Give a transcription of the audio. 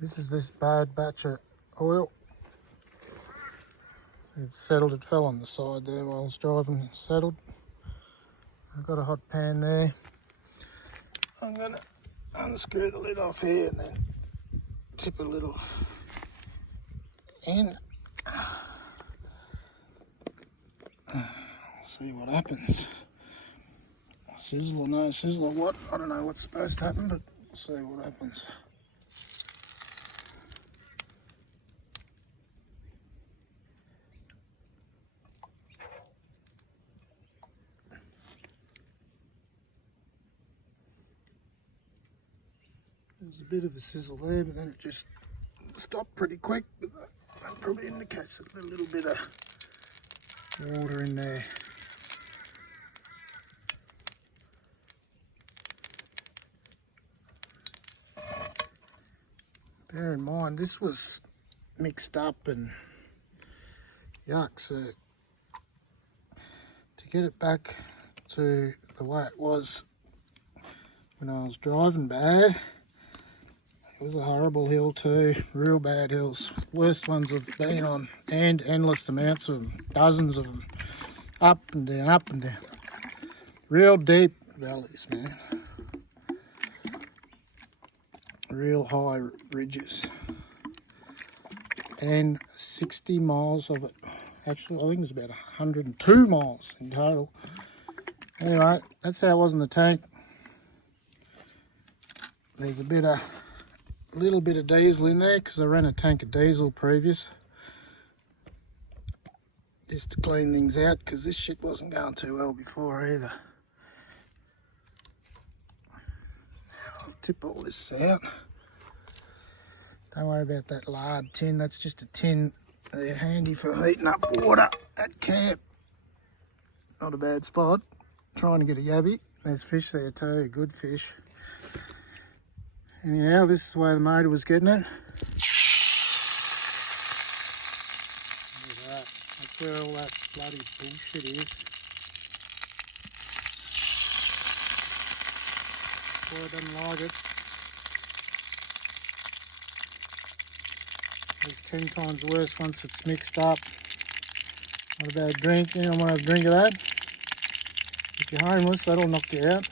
This is this bad batch of oil. It settled, it fell on the side there while I was driving, it settled. I've got a hot pan there. I'm gonna unscrew the lid off here and then tip a little in. See what happens. Sizzle or no sizzle or what, I don't know what's supposed to happen, but we'll see what happens. There's a bit of a sizzle there, but then it just stopped pretty quick. But that probably indicates a little bit of water in there. Bear in mind, this was mixed up and yuck, so to get it back to the way it was when I was driving bad, it was a horrible hill too, real bad hills, worst ones I've been on, and endless amounts of them, dozens of them, up and down, real deep valleys, man. Real high ridges, and 60 miles of it. Actually, I think it was about 102 miles in total. Anyway, that's how it was in the tank. There's a little bit of diesel in there because I ran a tank of diesel previous, just to clean things out because this shit wasn't going too well before either. I'll tip all this out. Don't worry about that lard tin, that's just a tin. They're handy for heating up water at camp. Not a bad spot. Trying to get a yabby. There's fish there too, good fish. Anyhow, this is the way the motor was getting it. Look at that. That's where all that bloody bullshit is. Boy, I don't like it. It's 10 times worse once it's mixed up. Not a bad drink, you don't want to have a drink of that. If you're homeless, that'll knock you out.